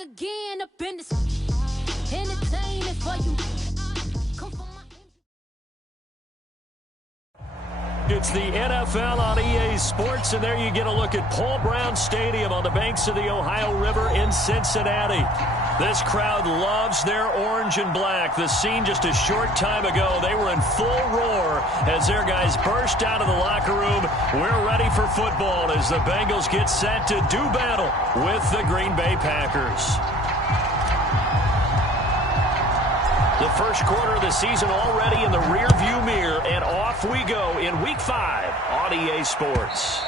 back again up in this entertaining for you. Come for my... It's the NFL on EA Sports, and there you get a look at Paul Brown Stadium on the banks of the Ohio River in Cincinnati. This crowd loves their orange and black. The scene just a short time ago, they were in full roar as their guys burst out of the locker room. We're ready for football as the Bengals get set to do battle with the Green Bay Packers. The first quarter of the season already in the rearview mirror, and off we go in Week 5 on EA Sports.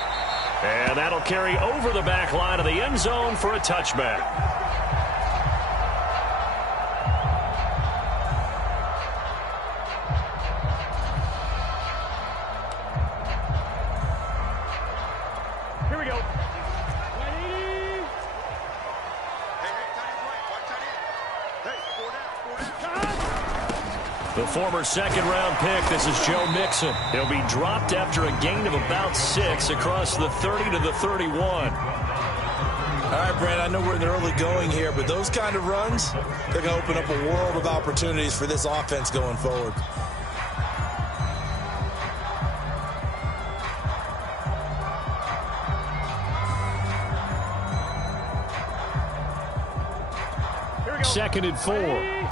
And that'll carry over the back line of the end zone for a touchback. Here we go. The former second-round pick, this is Joe Mixon. He'll be dropped after a gain of about 6 across the 30 to the 31. All right, Brent, I know we're in the early going here, but those kind of runs, they're going to open up a world of opportunities for this offense going forward. Second and 4.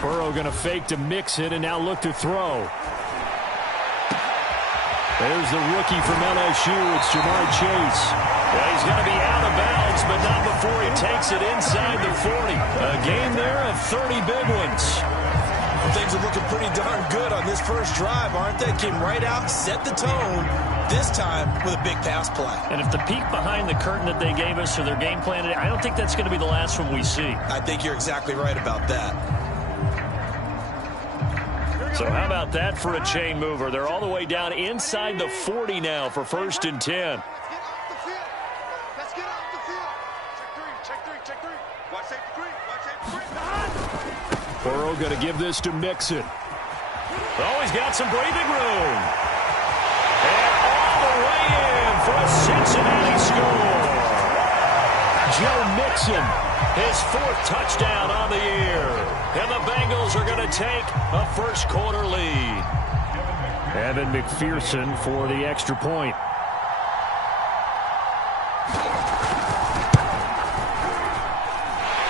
Burrow going to fake to Mixon and now look to throw. There's the rookie from LSU. It's Jamar Chase. Well, he's going to be out of bounds, but not before he takes it inside the 40. A game there of 30 big ones. Things are looking pretty darn good on this first drive, aren't they? Came right out, set the tone, this time with a big pass play. And if the peek behind the curtain that they gave us or their game plan, I don't think that's going to be the last one we see. I think you're exactly right about that. So how about that for a chain mover? They're all the way down inside the 40 now for 1st and 10. Let's get off the field. Check three. Watch safety three. Burrow going to give this to Mixon. Oh, he's got some breathing room. And all the way in for a Cincinnati score. Joe Mixon, his 4th touchdown on the year. And the Bengals are going to take a first quarter lead. Evan McPherson for the extra point.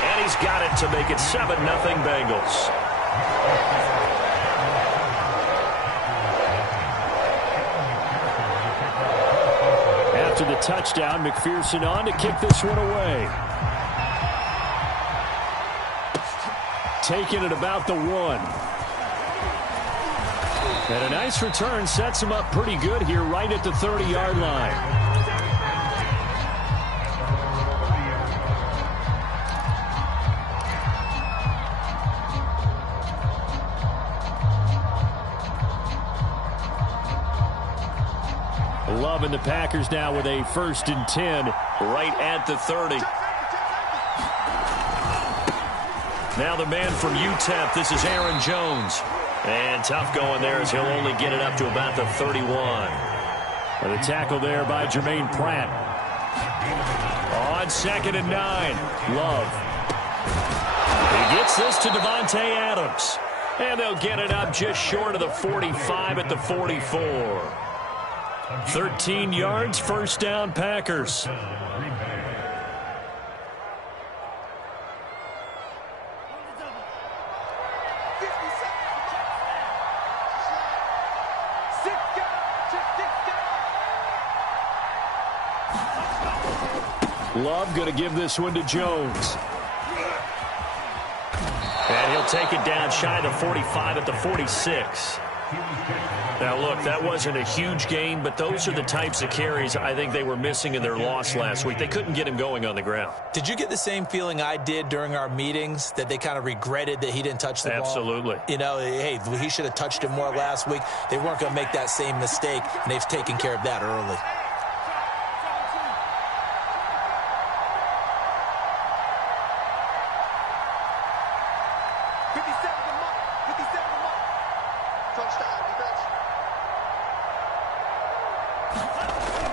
And he's got it to make it 7-0 Bengals. After the touchdown, McPherson on to kick this one away. Taking it about the 1. And a nice return sets him up pretty good here right at the 30-yard line. Love and the Packers now with a 1st and 10 right at the 30. Now the man from UTEP, this is Aaron Jones. And tough going there as he'll only get it up to about the 31. And the tackle there by Jermaine Pratt. On 2nd and 9, Love. He gets this to Devontae Adams. And they'll get it up just short of the 45 at the 44. 13 yards, 1st down Packers. Love going to give this one to Jones. And he'll take it down shy of the 45 at the 46. Now, look, that wasn't a huge gain, but those are the types of carries I think they were missing in their loss last week. They couldn't get him going on the ground. Did you get the same feeling I did during our meetings, that they kind of regretted that he didn't touch the ball? Absolutely. You know, hey, he should have touched it more last week. They weren't going to make that same mistake, and they've taken care of that early.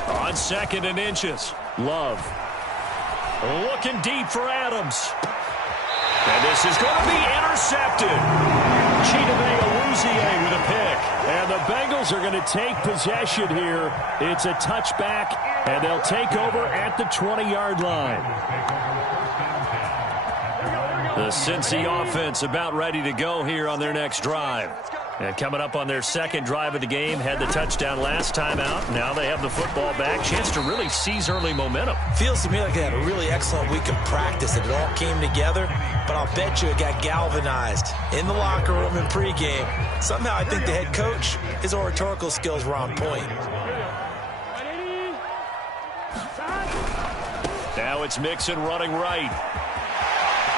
On 2nd and inches. Love. Looking deep for Adams. And this is going to be intercepted. Chidobe with a pick. And the Bengals are going to take possession here. It's a touchback, and they'll take over at the 20-yard line. The Cincy offense about ready to go here on their next drive. And coming up on their second drive of the game, had the touchdown last time out. Now they have the football back. Chance to really seize early momentum. Feels to me like they had a really excellent week of practice. It all came together, but I'll bet you it got galvanized in the locker room in pregame. Somehow I think the head coach, his oratorical skills were on point. Now it's Mixon running right.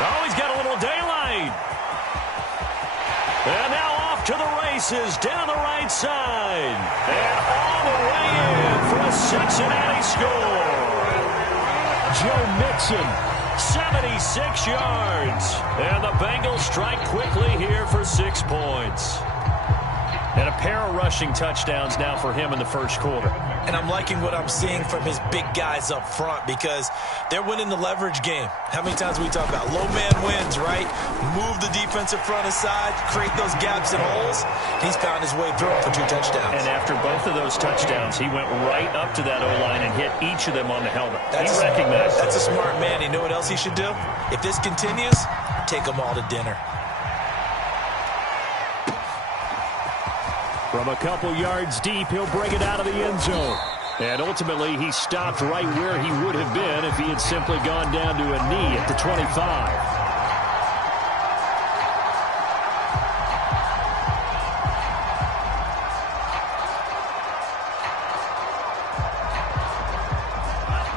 Oh, he's got a little daylight. And now off to the races down the right side. And all the way in for a Cincinnati score. Joe Mixon, 76 yards. And the Bengals strike quickly here for 6 points. And a pair of rushing touchdowns now for him in the first quarter. And I'm liking what I'm seeing from his big guys up front because they're winning the leverage game. How many times we talk about low man wins, right? Move the defensive front aside, create those gaps and holes. He's found his way through for 2 touchdowns. And after both of those touchdowns, he went right up to that O-line and hit each of them on the helmet. He recognized that's a smart man. You know what else he should do? If this continues, take them all to dinner. From a couple yards deep, he'll bring it out of the end zone. And ultimately, he stopped right where he would have been if he had simply gone down to a knee at the 25.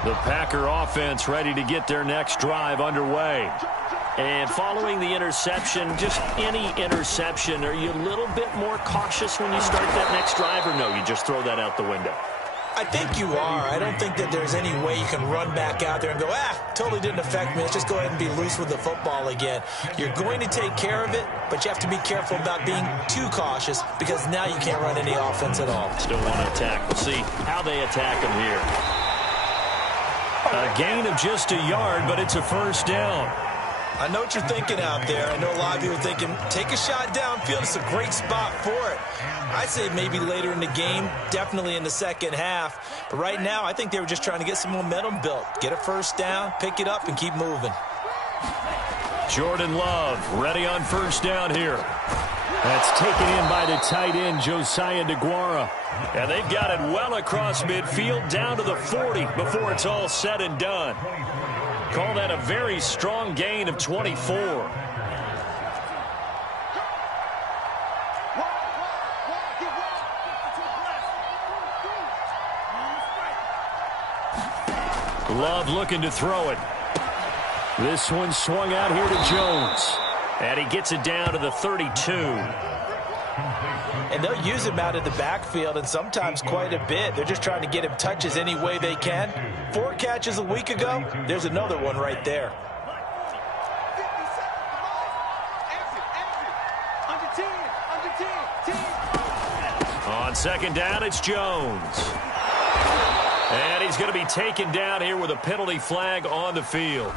The Packer offense ready to get their next drive underway. And following the interception, just any interception, are you a little bit more cautious when you start that next drive, or no, you just throw that out the window? I think you are. I don't think that there's any way you can run back out there and go, totally didn't affect me. Let's just go ahead and be loose with the football again. You're going to take care of it, but you have to be careful about being too cautious because now you can't run any offense at all. Still want to attack. We'll see how they attack him here. A gain of just a yard, but it's a first down. I know what you're thinking out there. I know a lot of you are thinking, take a shot downfield. It's a great spot for it. I'd say maybe later in the game, definitely in the second half. But right now, I think they were just trying to get some momentum built. Get a first down, pick it up, and keep moving. Jordan Love ready on first down here. That's taken in by the tight end, Josiah DeGuara. And they've got it well across midfield down to the 40 before it's all said and done. Call that a very strong gain of 24. Love looking to throw it. This one swung out here to Jones. And he gets it down to the 32. And they'll use him out of the backfield, and sometimes quite a bit. They're just trying to get him touches any way they can. 4 catches a week ago. There's another one right there. On second down, it's Jones. And he's going to be taken down here with a penalty flag on the field.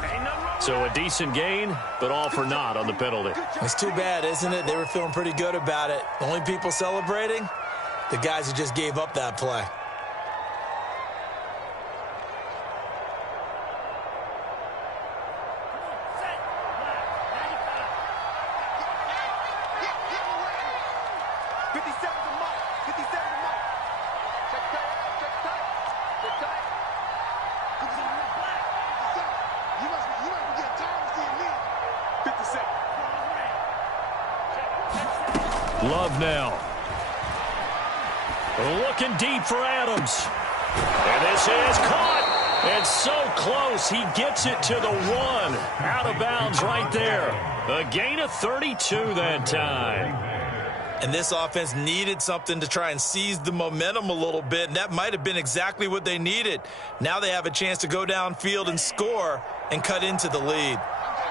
So a decent gain, but all for naught on the penalty. It's too bad, isn't it? They were feeling pretty good about it. The only people celebrating, the guys who just gave up that play. Love now. Looking deep for Adams. And this is caught. And so close. He gets it to the 1. Out of bounds right there. A gain of 32 that time. And this offense needed something to try and seize the momentum a little bit. And that might have been exactly what they needed. Now they have a chance to go downfield and score and cut into the lead.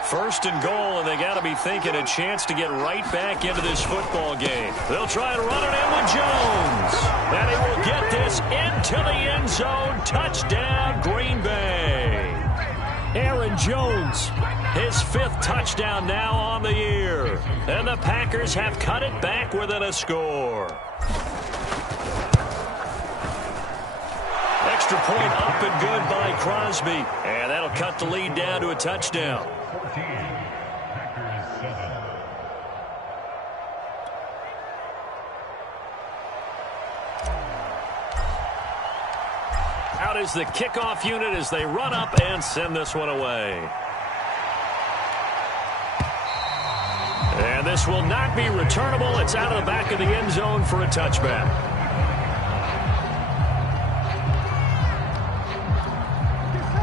First and goal, and they got to be thinking a chance to get right back into this football game. They'll try and run it in with Jones. And he will get this into the end zone. Touchdown, Green Bay. Aaron Jones, his 5th touchdown now on the year. And the Packers have cut it back within a score. Extra point up and good by Crosby. And that'll cut the lead down to a touchdown. Out is the kickoff unit as they run up and send this one away. And this will not be returnable. It's out of the back of the end zone for a touchback.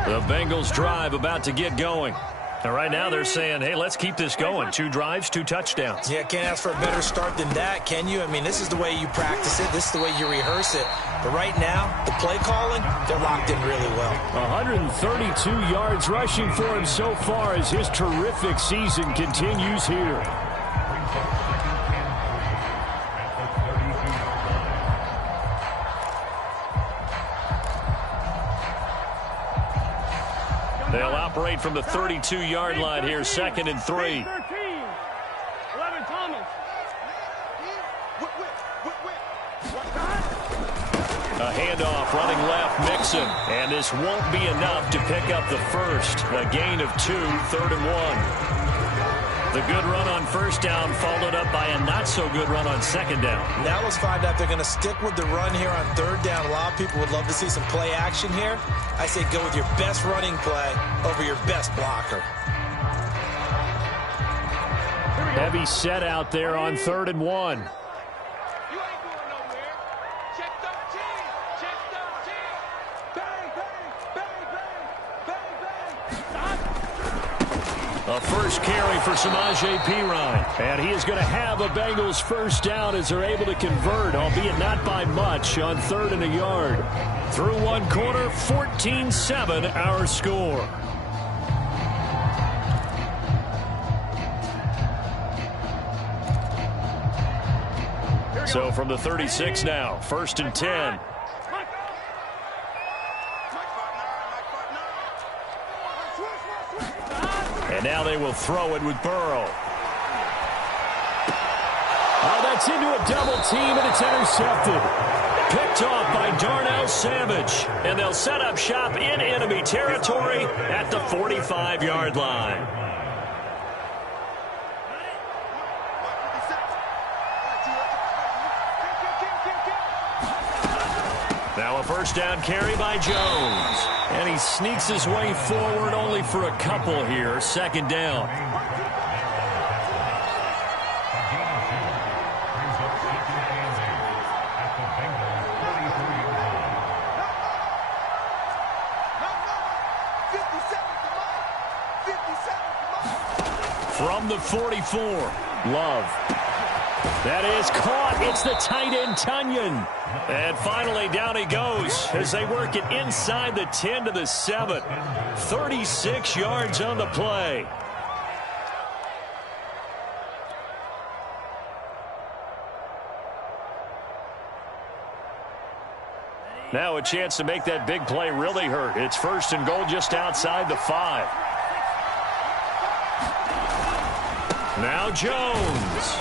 The Bengals drive about to get going. And right now they're saying, hey, let's keep this going. 2 drives, 2 touchdowns. Yeah, can't ask for a better start than that, can you? I mean, this is the way you practice it. This is the way you rehearse it. But right now, the play calling, they're locked in really well. 132 yards rushing for him so far as his terrific season continues here. They'll operate from the 32-yard line here, 2nd and 3. 11 Thomas. A handoff running left, Mixon. And this won't be enough to pick up the first. A gain of 2, 3rd and 1. The good run on first down followed up by a not-so-good run on second down. Now let's find out if they're going to stick with the run here on 3rd down. A lot of people would love to see some play action here. I say go with your best running play over your best blocker. Heavy set out there on 3rd and 1. You ain't going nowhere. Check 13. Check 13. Bang, bang, bang, bang, bang, bang. A first carry for Samaje Perine. And he is going to have a Bengals first down as they're able to convert, albeit not by much, on 3rd and a yard. Through 1 quarter, 14-7 our score. So from the 36 now, 1st and 10. And now they will throw it with Burrow. Oh, that's into a double team, and it's intercepted. Picked off by Darnell Savage. And they'll set up shop in enemy territory at the 45-yard line. Now a first down carry by Jones. And he sneaks his way forward only for a couple here. 2nd down. From the 44, Love. That is caught. It's the tight end, Tunyon. And finally, down he goes as they work it inside the 10 to the 7. 36 yards on the play. Now a chance to make that big play really hurt. It's 1st and goal just outside the 5. Now Jones.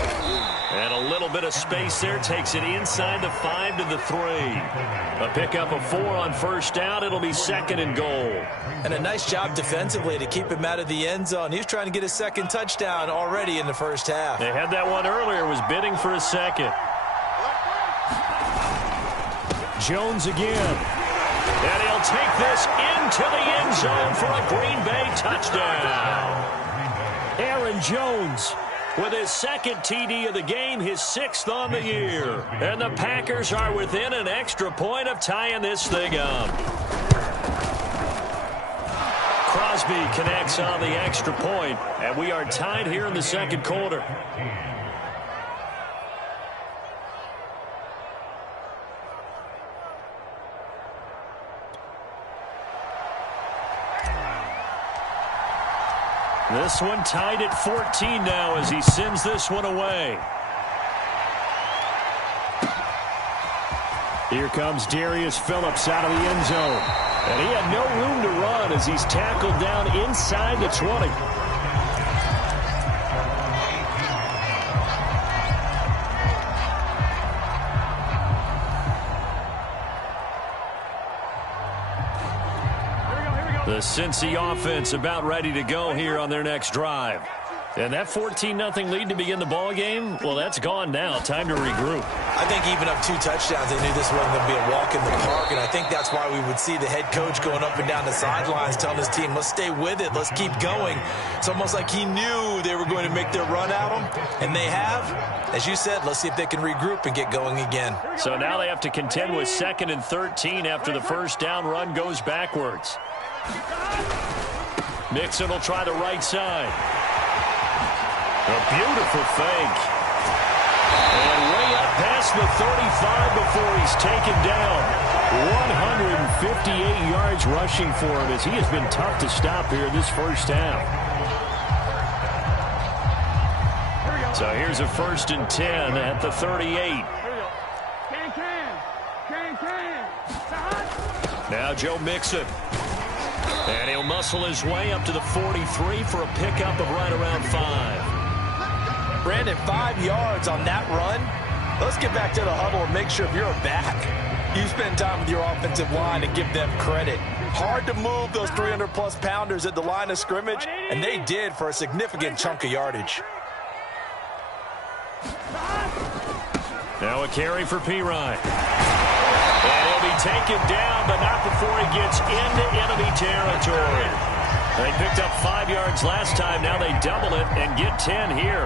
And a little bit of space there takes it inside the 5 to the 3. A pickup of 4 on first down. It'll be 2nd and goal. And a nice job defensively to keep him out of the end zone. He was trying to get his 2nd touchdown already in the first half. They had that one earlier, was bidding for a 2nd. Jones again. And he'll take this into the end zone for a Green Bay touchdown. Aaron Jones with his 2nd TD of the game, his 6th on the year. And the Packers are within an extra point of tying this thing up. Crosby connects on the extra point, and we are tied here in the 2nd quarter. This one tied at 14 now as he sends this one away. Here comes Darius Phillips out of the end zone. And he had no room to run as he's tackled down inside the 20. The Cincy offense about ready to go here on their next drive. And that 14-0 lead to begin the ball game, well, that's gone now. Time to regroup. I think even up 2 touchdowns, they knew this wasn't going to be a walk in the park, and I think that's why we would see the head coach going up and down the sidelines telling his team, let's stay with it, let's keep going. It's almost like he knew they were going to make their run at him, and they have. As you said, let's see if they can regroup and get going again. So now they have to contend with 2nd and 13 after the first down run goes backwards. Mixon will try the right side. A beautiful fake. And way up past the 35 before he's taken down. 158 yards rushing for him as he has been tough to stop here in this first half. So here's a 1st and 10 at the 38. Now Joe Mixon. And he'll muscle his way up to the 43 for a pickup of right around 5. Brandon, 5 yards on that run. Let's get back to the huddle and make sure if you're a back, you spend time with your offensive line and give them credit. Hard to move those 300-plus pounders at the line of scrimmage, and they did for a significant chunk of yardage. Now a carry for Pirine. And he'll be taken down, but not before he gets into enemy territory. They picked up 5 yards last time. Now they double it and get 10 here.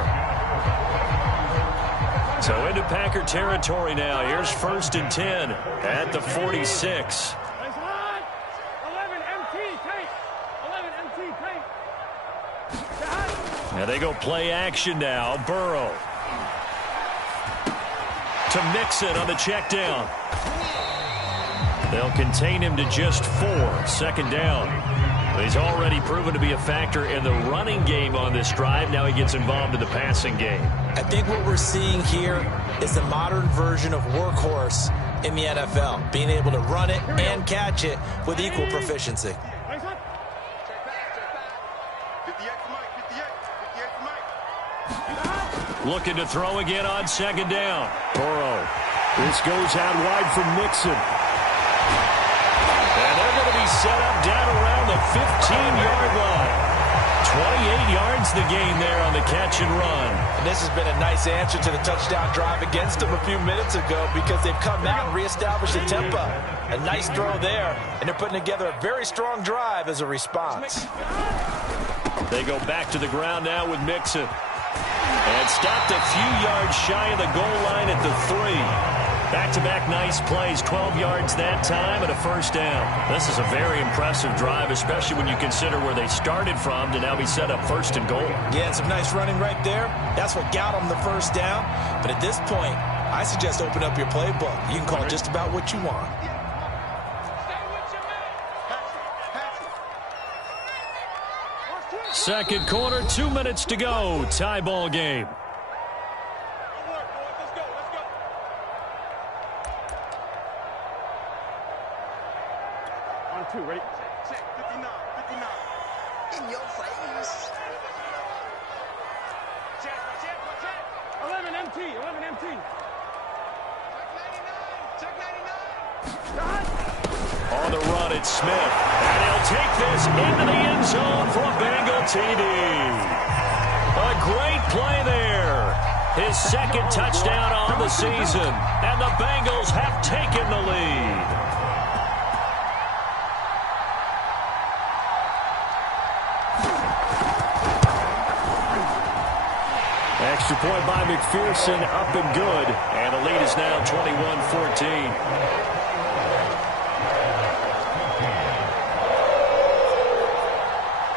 So into Packer territory now. Here's 1st and 10 at the 46. Now they go play action now. Burrow. To Mixon on the check down. They'll contain him to just 4. 2nd down. He's already proven to be a factor in the running game on this drive. Now he gets involved in the passing game. I think what we're seeing here is the modern version of workhorse in the NFL, being able to run it and catch it with equal proficiency. Looking to throw again on 2nd down. Burrow. This goes out wide for Mixon. And they're going to be set up down around the 15-yard line. 28 yards the gain there on the catch and run. And this has been a nice answer to the touchdown drive against them a few minutes ago because they've come out and reestablished the tempo. A nice throw there, and they're putting together a very strong drive as a response. They go back to the ground now with Mixon. And stopped a few yards shy of the goal line at the 3. Back-to-back nice plays, 12 yards that time and a 1st down. This is a very impressive drive, especially when you consider where they started from to now be set up 1st and goal. Yeah, and some nice running right there. That's what got them the 1st down. But at this point, I suggest open up your playbook. You can call just about what you want. 2nd quarter, 2 minutes to go. Tie ball game. On 2, ready? Check, 59, 59. In your face. Check. 11 MT, 11 MT. Check 99. On the run, it's Smith. And he'll take this into the end zone for a Bengal TD. A great play there. His 2nd touchdown on the season. And the Bengals have taken the lead. Extra point by McPherson, up and good. And the lead is now 21-14.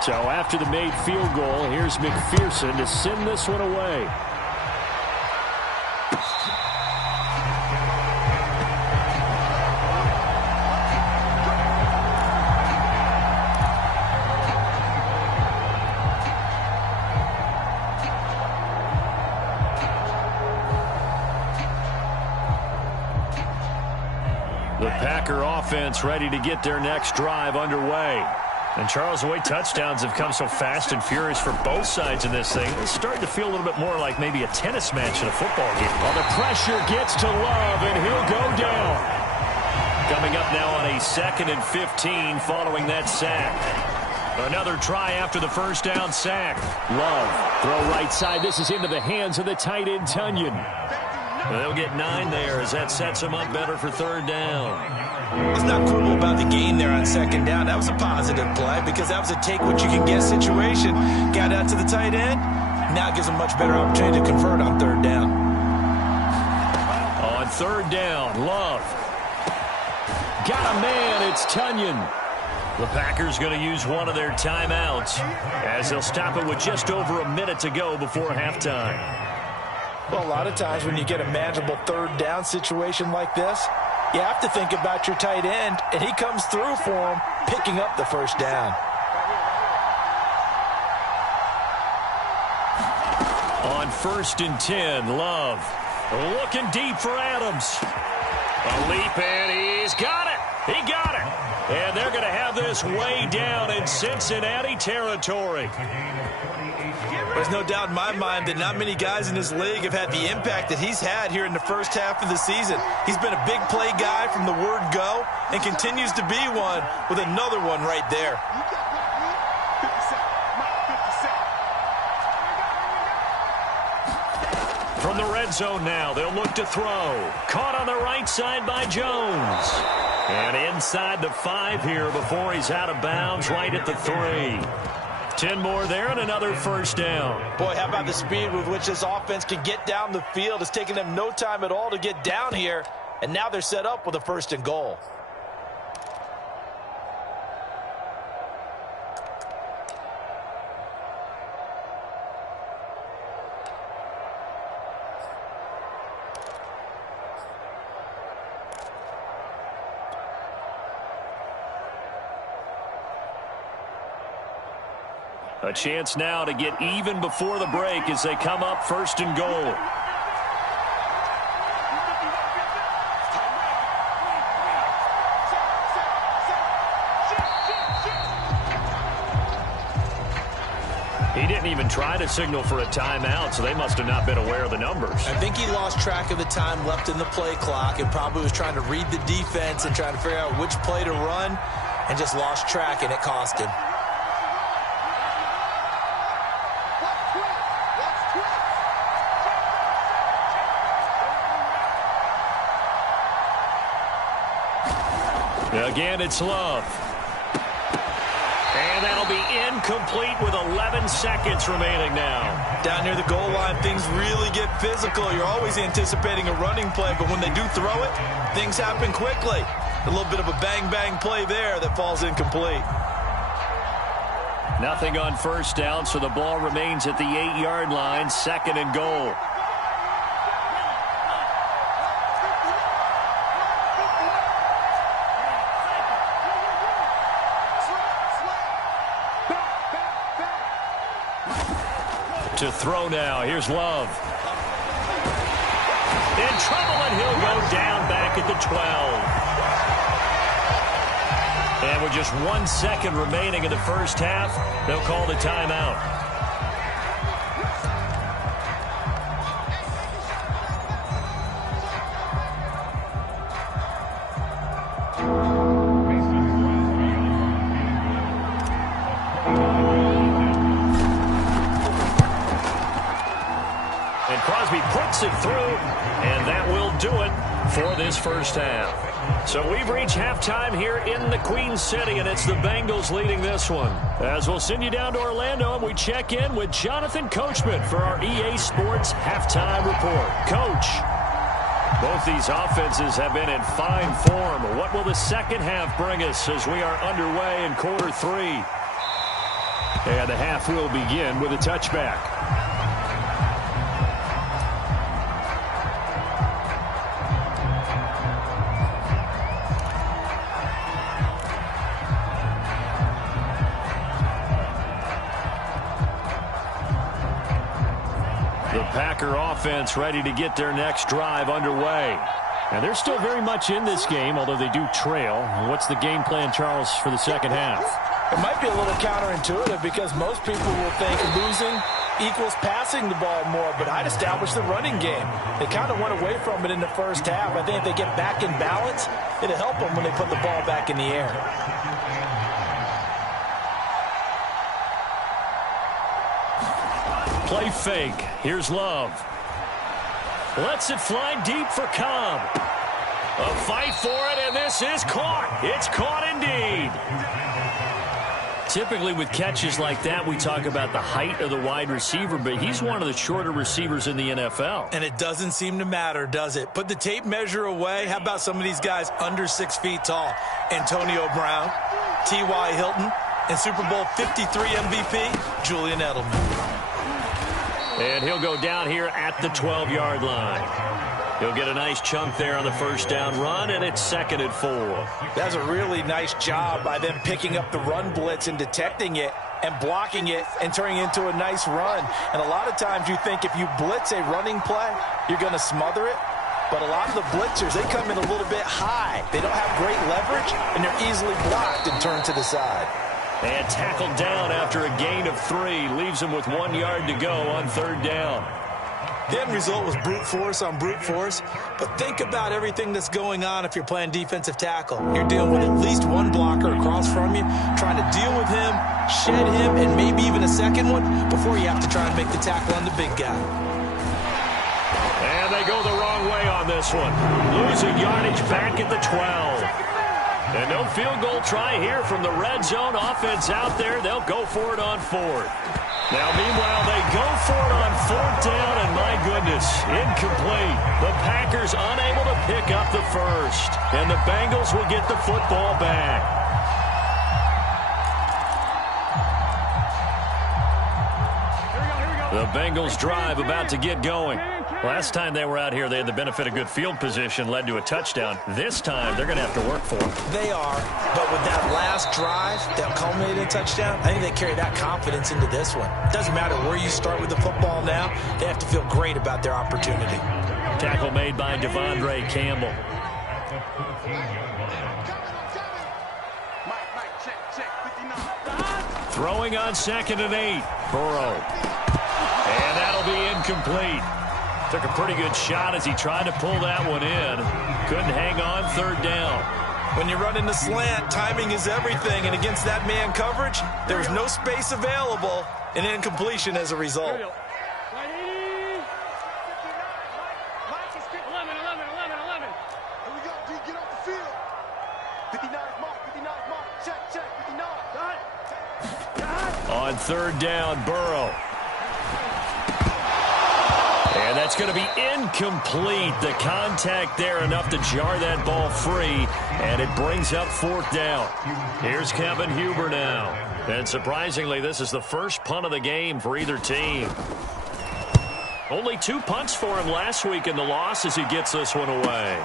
So after the made field goal, here's McPherson to send this one away. offense ready to get their next drive underway. And, Charles, the way touchdowns have come so fast and furious for both sides in this thing, it's starting to feel a little bit more like maybe a tennis match in a football game. Well, the pressure gets to Love, and he'll go down. Coming up now on a 2nd and 15 following that sack. Another try after the first down sack. Love, throw right side. This is into the hands of the tight end, Tunyon. They'll get 9 there as that sets them up better for 3rd down. It's not quibble about the gain there on 2nd down. That was a positive play because that was a take-what-you-can-get situation. Got out to the tight end. Now gives them much better opportunity to convert on 3rd down. On 3rd down, Love. Got a man. It's Tunyon. The Packers going to use one of their timeouts as they'll stop it with just over a minute to go before halftime. Well, a lot of times when you get a manageable 3rd down situation like this, you have to think about your tight end, and he comes through for him, picking up the 1st down. On 1st and 10, Love looking deep for Adams. A leap, and he's got it. He got it. And they're going to have this way down in Cincinnati territory. There's no doubt in my mind that not many guys in this league have had the impact that he's had here in the first half of the season. He's been a big play guy from the word go and continues to be one with another one right there. From the red zone now, they'll look to throw. Caught on the right side by Jones. And inside the 5 here before he's out of bounds right at the 3. 10 more there and another 1st down. Boy, how about the speed with which this offense can get down the field? It's taken them no time at all to get down here, and now they're set up with a 1st and goal. A chance now to get even before the break as they come up 1st and goal. He didn't even try to signal for a timeout, so they must have not been aware of the numbers. I think he lost track of the time left in the play clock and probably was trying to read the defense and trying to figure out which play to run and just lost track, and it cost him. Again, it's Love. And that'll be incomplete with 11 seconds remaining now. Down near the goal line, things really get physical. You're always anticipating a running play, but when they do throw it, things happen quickly. A little bit of a bang-bang play there that falls incomplete. Nothing on 1st down, so the ball remains at the 8-yard line, 2nd and goal. To throw now. Here's Love. In trouble, and he'll go down back at the 12. And with just 1 second remaining in the first half, they'll call the timeout. Puts it through, and that will do it for this first half. So we've reached halftime here in the Queen City, and it's the Bengals leading this one. As we'll send you down to Orlando, and we check in with Jonathan Coachman for our EA Sports Halftime Report. Coach, both these offenses have been in fine form. What will the second half bring us as we are underway in quarter 3? And the half will begin with a touchback. Packer offense ready to get their next drive underway. And they're still very much in this game, although they do trail. What's the game plan, Charles, for the second half? It might be a little counterintuitive because most people will think losing equals passing the ball more, but I'd establish the running game. They kind of went away from it in the first half. I think if they get back in balance, it'll help them when they put the ball back in the air. Play fake. Here's Love. Lets it fly deep for Cobb. A fight for it, and this is caught. It's caught indeed. Typically with catches like that, we talk about the height of the wide receiver, but he's one of the shorter receivers in the NFL. And it doesn't seem to matter, does it? Put the tape measure away. How about some of these guys under 6 feet tall? Antonio Brown, T.Y. Hilton, and Super Bowl 53 MVP, Julian Edelman. And he'll go down here at the 12-yard line. He'll get a nice chunk there on the first down run, and it's 2nd and 4. That's a really nice job by them picking up the run blitz and detecting it and blocking it and turning it into a nice run. And a lot of times you think if you blitz a running play, you're going to smother it. But a lot of the blitzers, they come in a little bit high. They don't have great leverage, and they're easily blocked and turned to the side. And tackled down after a gain of 3. Leaves him with 1 yard to go on 3rd down. The end result was brute force on brute force. But think about everything that's going on if you're playing defensive tackle. You're dealing with at least one blocker across from you, trying to deal with him, shed him, and maybe even a second one before you have to try and make the tackle on the big guy. And they go the wrong way on this one. Losing yardage back at the 12. And no field goal try here from the red zone. Offense out there. They'll go for it on 4th. Now, meanwhile, they go for it on 4th down, and my goodness, incomplete. The Packers unable to pick up the first, and the Bengals will get the football back. The Bengals drive about to get going. Last time they were out here, they had the benefit of good field position, led to a touchdown. This time, they're going to have to work for it. They are, but with that last drive that culminated in a touchdown, I think they carry that confidence into this one. It doesn't matter where you start with the football now. They have to feel great about their opportunity. Tackle made by Devondre Campbell. Throwing on 2nd and 8. Burrow. And that'll be incomplete. Took a pretty good shot as he tried to pull that one in. Couldn't hang on 3rd down. When you run in the slant, timing is everything. And against that man coverage, there's no space available. An incompletion as a result. 11. Here we go, D, get off the field. 59 mark, 59 mark. Check, 59. On 3rd down, Burrow. And that's going to be incomplete. The contact there enough to jar that ball free, and it brings up 4th down. Here's Kevin Huber now. And surprisingly, this is the first punt of the game for either team. Only 2 punts for him last week in the loss as he gets this one away.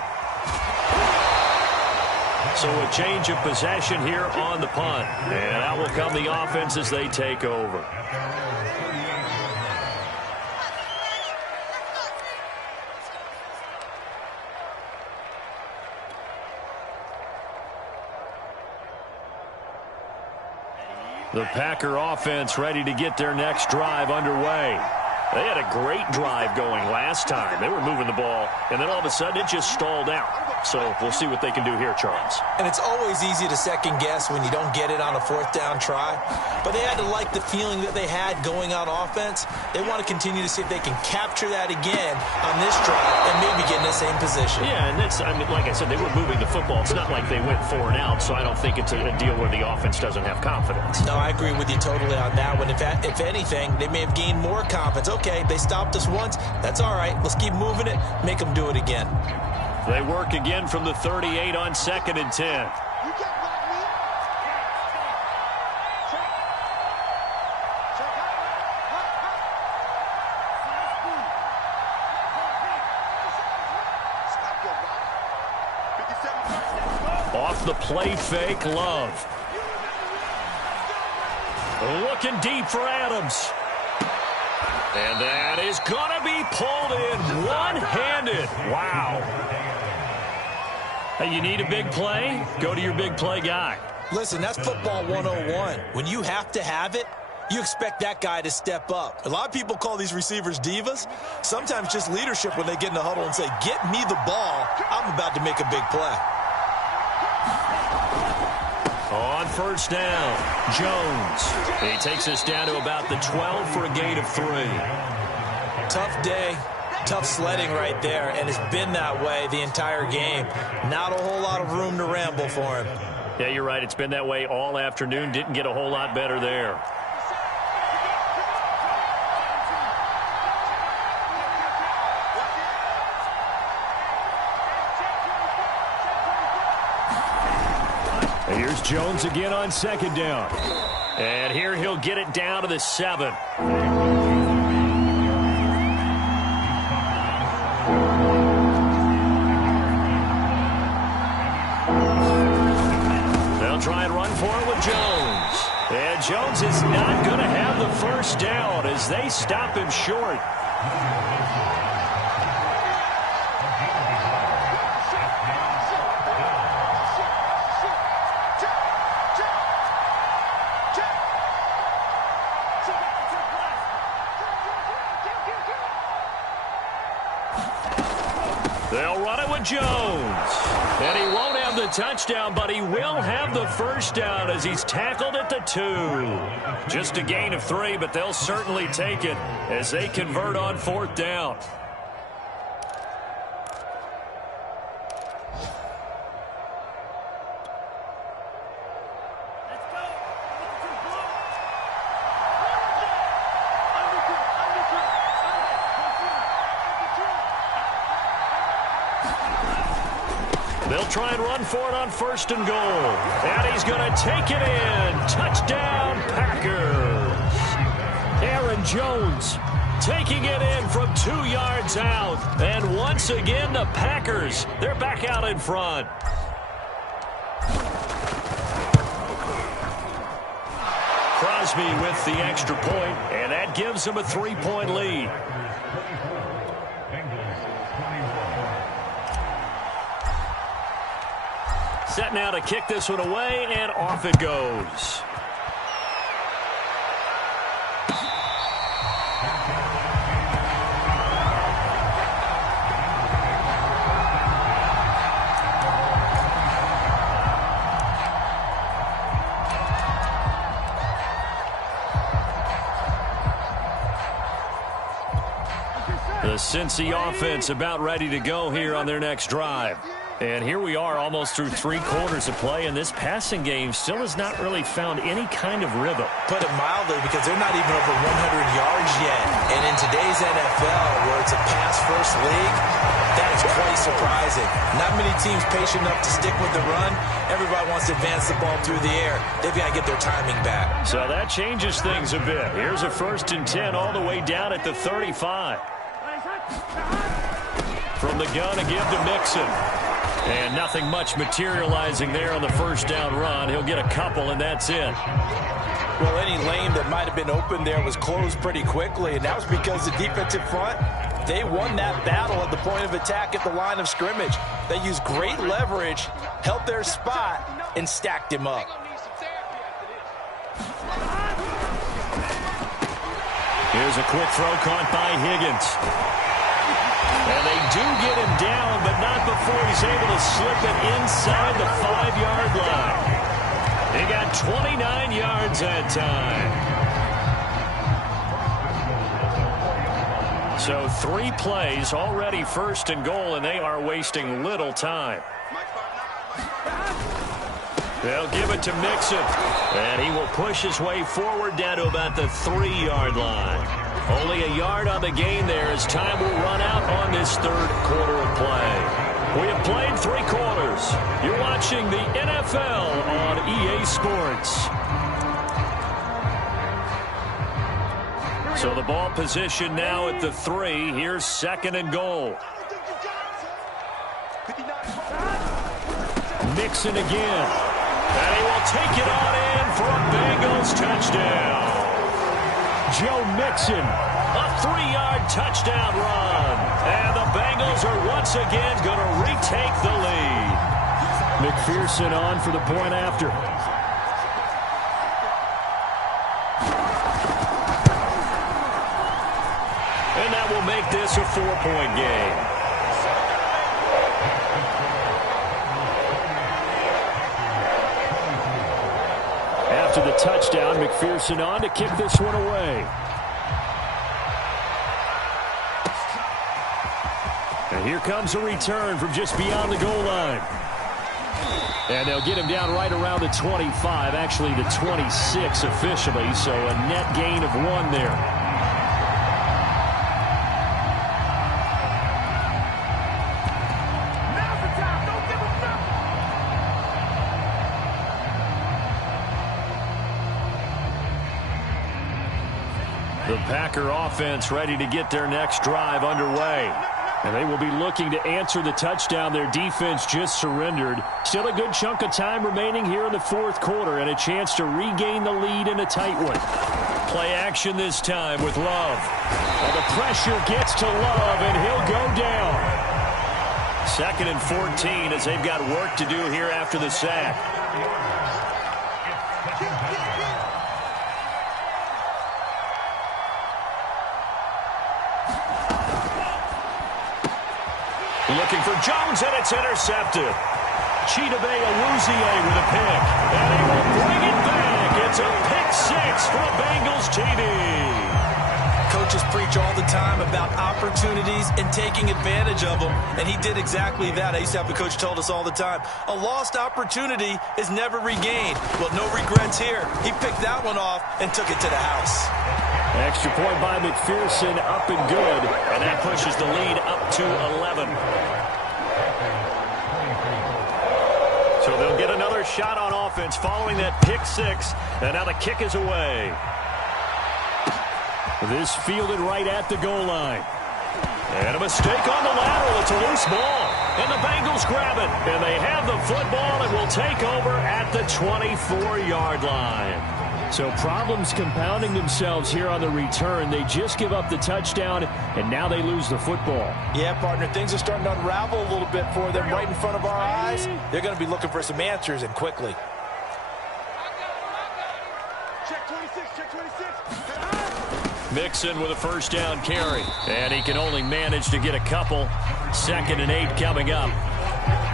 So a change of possession here on the punt. And out will come the offense as they take over. The Packer offense ready to get their next drive underway. They had a great drive going last time. They were moving the ball, and then all of a sudden it just stalled out. So we'll see what they can do here, Charles. And it's always easy to second guess when you don't get it on a 4th down try. But they had to like the feeling that they had going on offense. They want to continue to see if they can capture that again on this drive and maybe get in the same position. Yeah, and that's, I mean, like I said, they were moving the football. It's not like they went 4 and out, so I don't think it's a deal where the offense doesn't have confidence. No, I agree with you totally on that one. If anything, they may have gained more confidence. Okay, they stopped us once. That's all right. Let's keep moving it. Make them do it again. They work again from the 38 on 2nd and 10. You got what I mean? Check. Off the play fake, Love. Looking deep for Adams. And that is going to be pulled in one-handed. Wow. Hey, you need a big play? Go to your big play guy. Listen, that's football 101. When you have to have it, you expect that guy to step up. A lot of people call these receivers divas. Sometimes just leadership when they get in the huddle and say, get me the ball. I'm about to make a big play. On first down, Jones. He takes us down to about the 12 for a gain of 3. Tough day, tough sledding right there, and it's been that way the entire game. Not a whole lot of room to ramble for him. Yeah, you're right. It's been that way all afternoon. Didn't get a whole lot better there. And here's Jones again on second down. And here he'll get it down to the 7. Try and run for it with Jones. And Jones is not going to have the first down as they stop him short. They'll run it with Jones. And he won't have the touchdown, but he will have the first down as he's tackled at the 2. Just a gain of 3, but they'll certainly take it as they convert on fourth down. They'll try and run for it on first and goal. And he's going to take it in. Touchdown, Packers. Aaron Jones taking it in from 2 yards out. And once again, the Packers, they're back out in front. Crosby with the extra point, and that gives them a 3-point lead. Set now to kick this one away, and off it goes. The Cincy offense about ready to go here on their next drive. And here we are almost through 3 quarters of play, and this passing game still has not really found any kind of rhythm. Put it mildly, because they're not even over 100 yards yet. And in today's NFL, where it's a pass-first league, that is quite surprising. Not many teams patient enough to stick with the run. Everybody wants to advance the ball through the air. They've got to get their timing back. So that changes things a bit. Here's a 1st and 10 all the way down at the 35. From the gun, a give to Mixon. And nothing much materializing there on the first down run. He'll get a couple, and that's it. Well, any lane that might have been open there was closed pretty quickly, and that was because the defensive front, they won that battle at the point of attack at the line of scrimmage. They used great leverage, held their spot, and stacked him up. Here's a quick throw caught by Higgins. And they do get him down, but not before he's able to slip it inside the 5-yard line. He got 29 yards that time. So 3 plays, already 1st and goal, and they are wasting little time. They'll give it to Mixon, and he will push his way forward down to about the 3-yard line. Only a yard on the gain there as time will run out on this 3rd quarter of play. We have played 3 quarters. You're watching the NFL on EA Sports. So the ball position now at the 3. Here's 2nd and goal. Mixon again. And he will take it on in for a Bengals touchdown. Joe Mixon, a 3-yard touchdown run. And the Bengals are once again going to retake the lead. McPherson on for the point after. And that will make this a 4-point game. After the touchdown, McPherson on to kick this one away. And here comes a return from just beyond the goal line. And they'll get him down right around the 25, actually the 26 officially, so a net gain of 1 there. The Packer offense ready to get their next drive underway. And they will be looking to answer the touchdown their defense just surrendered. Still a good chunk of time remaining here in the fourth quarter and a chance to regain the lead in a tight one. Play action this time with Love. And the pressure gets to Love, and he'll go down. 2nd and 14 as they've got work to do here after the sack. Looking for Jones, and it's intercepted. Chidobe Awuzie with a pick. And he will bring it back. It's a pick 6 for Bengals TD. Coaches preach all the time about opportunities and taking advantage of them, and he did exactly that. I used to have a coach told us all the time, a lost opportunity is never regained. Well, no regrets here. He picked that one off and took it to the house. Extra point by McPherson, up and good, and that pushes the lead up to 11. So they'll get another shot on offense following that pick 6, and now the kick is away. This fielded right at the goal line. And a mistake on the lateral. It's a loose ball, and the Bengals grab it, and they have the football and will take over at the 24-yard line. So problems compounding themselves here on the return. They just give up the touchdown, and now they lose the football. Yeah, partner, things are starting to unravel a little bit for them right in front of our eyes. They're going to be looking for some answers, and quickly. Check 26, check 26. Mixon with a first down carry, and he can only manage to get a couple. 2nd and 8 coming up.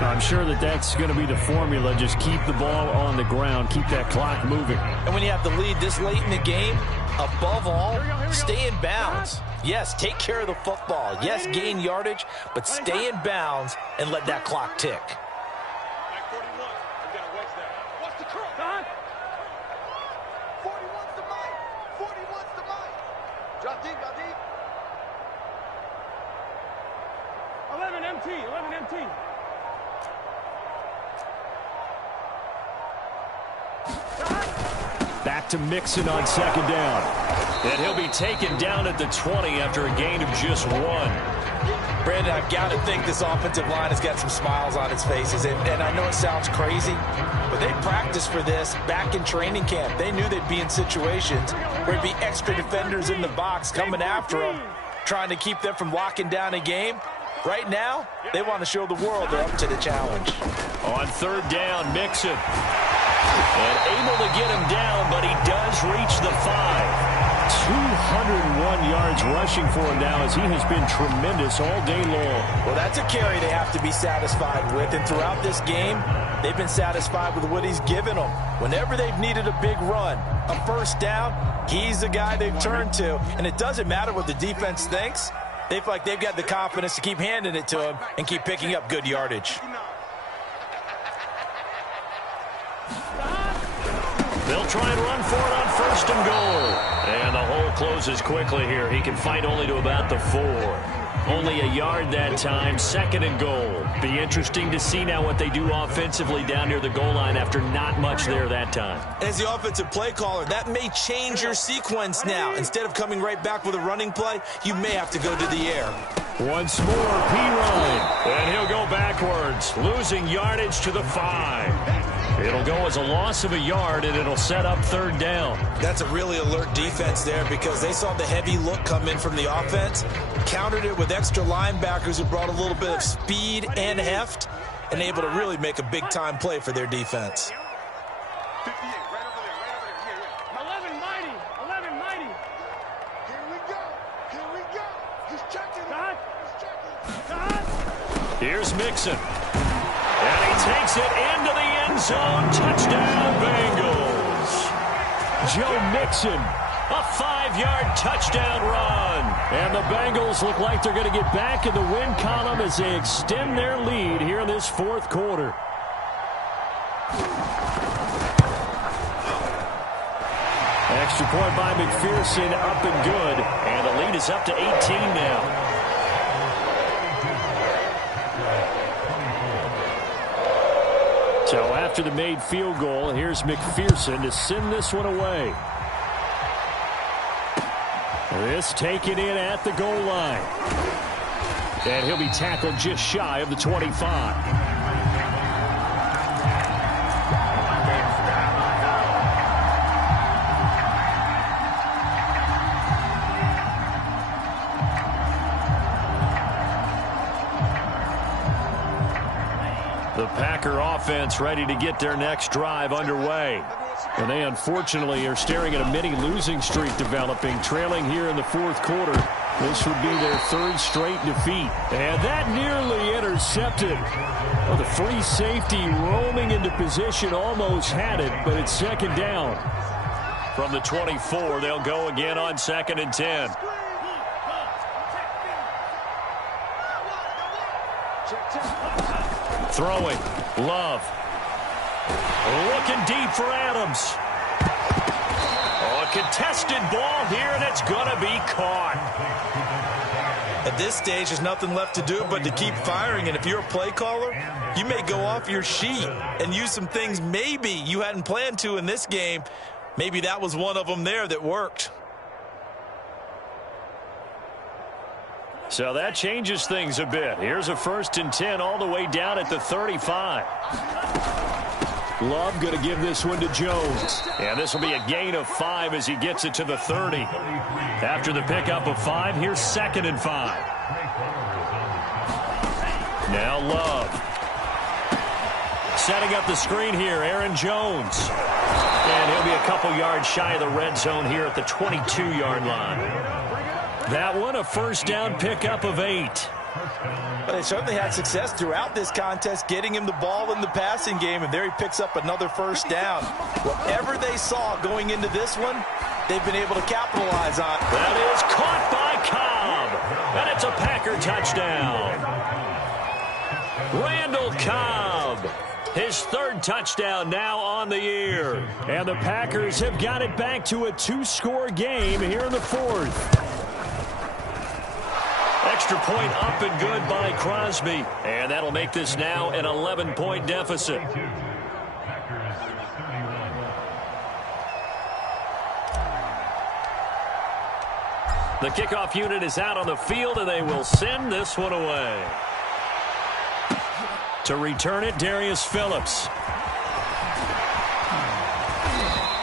I'm sure that's going to be the formula. Just keep the ball on the ground. Keep that clock moving. And when you have the lead this late in the game, above all, stay in bounds. Yes, take care of the football. Yes, gain yardage, but stay in bounds and let that clock tick. Like 41, we got to wedge that. What's the crook? 41's the mic. 41's the mic. Drop deep, drop deep. 11 MT, 11 MT. Back to Mixon on 2nd down. And he'll be taken down at the 20 after a gain of just 1. Brandon, I've got to think this offensive line has got some smiles on its faces. And I know it sounds crazy, but they practiced for this back in training camp. They knew they'd be in situations where there'd be extra defenders in the box coming after them, trying to keep them from locking down a game. Right now, they want to show the world they're up to the challenge. On 3rd down, Mixon. And able to get him down, but he does reach the 5. 201 yards rushing for him now as he has been tremendous all day long. Well, that's a carry they have to be satisfied with. And throughout this game, they've been satisfied with what he's given them. Whenever they've needed a big run, a first down, he's the guy they've turned to. And it doesn't matter what the defense thinks. They feel like they've got the confidence to keep handing it to him and keep picking up good yardage. They'll try and run for it on 1st and goal. And the hole closes quickly here. He can fight only to about the 4. Only a yard that time. 2nd and goal. Be interesting to see now what they do offensively down near the goal line after not much there that time. As the offensive play caller, that may change your sequence now. Instead of coming right back with a running play, you may have to go to the air. Once more, P-Ryan. And he'll go backwards, losing yardage to the 5. It'll go as a loss of a yard, and it'll set up 3rd down. That's a really alert defense there because they saw the heavy look come in from the offense, countered it with extra linebackers who brought a little bit of speed and heft, and able to really make a big-time play for their defense. 58, right over there, yeah. 11 mighty, 11 mighty. Here we go, here we go. He's checking. Here's Mixon. And he takes it into the end zone. Touchdown, Bengals. Joe Mixon, a 5-yard touchdown run. And the Bengals look like they're going to get back in the win column as they extend their lead here in this fourth quarter. Extra point by McPherson, up and good. And the lead is up to 18 now. So after the made field goal, here's McPherson to send this one away. This taken in at the goal line. And he'll be tackled just shy of the 25. The Packer offense ready to get their next drive underway. And they unfortunately are staring at a mini losing streak developing, trailing here in the fourth quarter. This would be their third straight defeat. And that nearly intercepted. Well, the free safety roaming into position almost had it, but it's second down. From the 24, they'll go again on 2nd and 10. Throwing. Love. Looking deep for Adams. Oh, a contested ball here, and it's going to be caught. At this stage, there's nothing left to do but to keep firing. And if you're a play caller, you may go off your sheet and use some things maybe you hadn't planned to in this game. Maybe that was one of them there that worked. So that changes things a bit. Here's a 1st and 10 all the way down at the 35. Love going to give this one to Jones. And this will be a gain of 5 as he gets it to the 30. After the pickup of 5, here's 2nd and 5. Now Love. Setting up the screen here, Aaron Jones. And he'll be a couple yards shy of the red zone here at the 22-yard line. That one, a 1st down pickup of 8. But they certainly had success throughout this contest, getting him the ball in the passing game, and there he picks up another 1st down. Whatever they saw going into this one, they've been able to capitalize on. That is caught by Cobb, and it's a Packer touchdown. Randall Cobb, his 3rd touchdown now on the year. And the Packers have got it back to a 2-score game here in the 4th. Extra point up and good by Crosby. And that'll make this now an 11-point deficit. The kickoff unit is out on the field, and they will send this one away. To return it, Darius Phillips.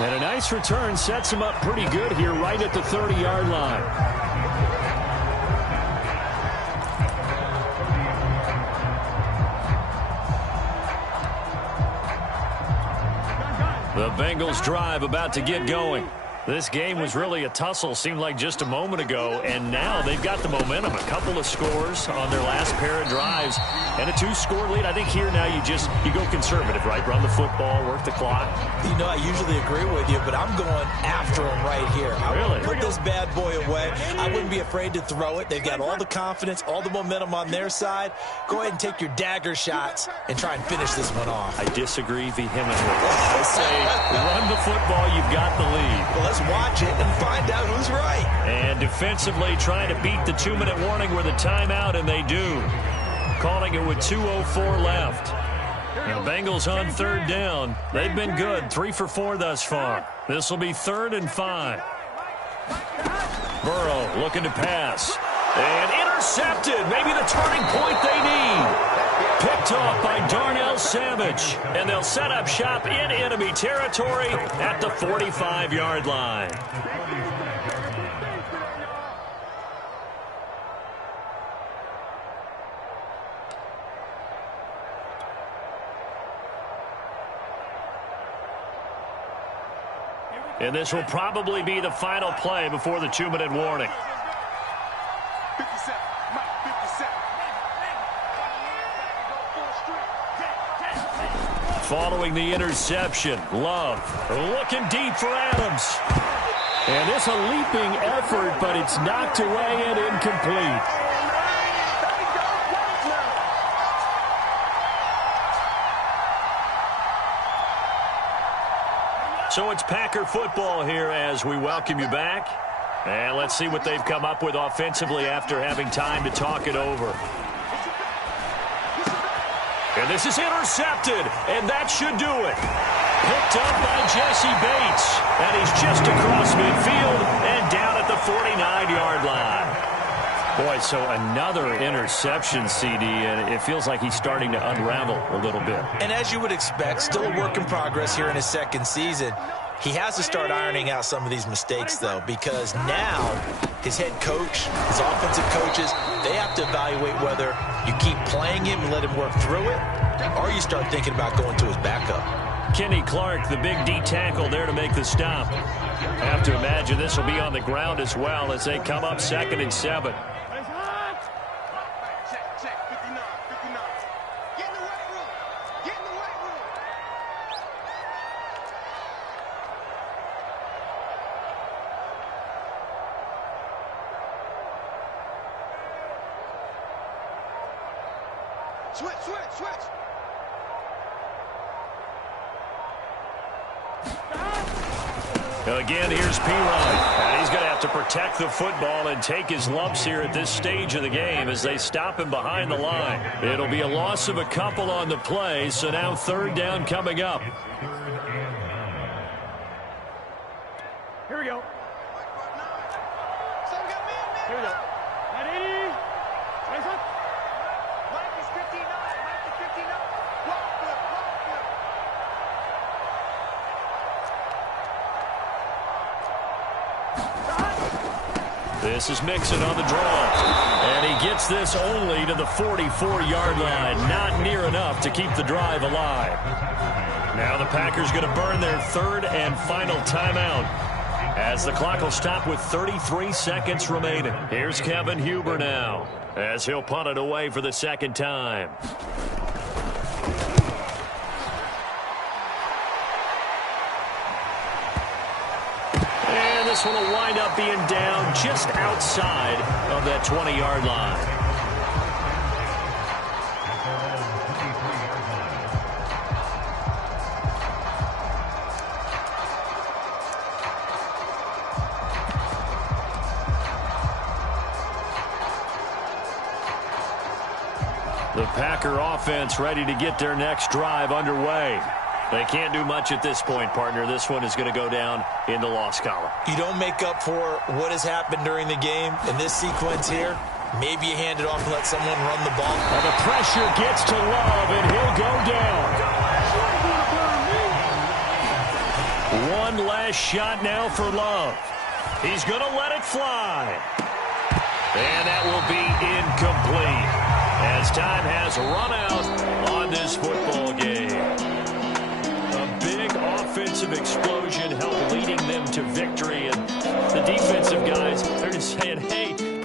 And a nice return sets him up pretty good here right at the 30-yard line. The Bengals drive about to get going. This game was really a tussle, seemed like just a moment ago, and now they've got the momentum. A couple of scores on their last pair of drives, and a 2-score lead. I think here now you go conservative, right? Run the football, work the clock. You know, I usually agree with you, but I'm going after them right here. I really? put this bad boy away. I wouldn't be afraid to throw it. They've got all the confidence, all the momentum on their side. Go ahead and take your dagger shots and try and finish this one off. I disagree vehemently. I say run the football, you've got the lead. Well, let's watch it and find out who's right. And defensively trying to beat the 2-minute warning with a timeout, and they do. Calling it with 2:04 left. And the Bengals on 3rd down. They've been good, 3 for 4 thus far. This will be 3rd and 5. Burrow looking to pass. And intercepted. Maybe the turning point they need. Picked off by Darnell Savage. And they'll set up shop in enemy territory at the 45-yard line. And this will probably be the final play before the 2-minute warning. 57. Mike, 57. Following the interception, Love looking deep for Adams. And it's a leaping effort, but it's knocked away and incomplete. So it's Packer football here as we welcome you back. And let's see what they've come up with offensively after having time to talk it over. And this is intercepted, and that should do it. Picked up by Jesse Bates, and he's just across midfield and down at the 49-yard line. Boy, so another interception, CD, and it feels like he's starting to unravel a little bit. And as you would expect, still a work in progress here in his second season. He has to start ironing out some of these mistakes, though, because now his head coach, his offensive coaches, they have to evaluate whether you keep playing him and let him work through it, or you start thinking about going to his backup. Kenny Clark, the big D tackle there to make the stop. I have to imagine this will be on the ground as well as they come up 2nd and 7. Check, 59, 59. Get in the weight room. Get in the weight room. Switch. Again, here's P-Ryan. And he's going to have to protect the football and take his lumps here at this stage of the game as they stop him behind the line. It'll be a loss of a couple on the play, so now 3rd down coming up. Here we go. Here we go. Ready? Raise up. Mike is 59. Mike is 59. Walk good. This is Mixon on the draw. And he gets this only to the 44-yard line. Not near enough to keep the drive alive. Now the Packers going to burn their 3rd and final timeout, as the clock will stop with 33 seconds remaining. Here's Kevin Huber now, as he'll punt it away for the 2nd time. And this one will wind up being down just outside of that 20-yard line. The Packer offense ready to get their next drive underway. They can't do much at this point, partner. This one is going to go down in the loss column. You don't make up for what has happened during the game in this sequence here. Maybe you hand it off and let someone run the ball. And the pressure gets to Love, and he'll go down. One last shot now for Love. He's going to let it fly. And that will be incomplete, as time has run out on this football game. A big offensive explosion helped leading them to victory, and the defensive guys, they're just saying, hey,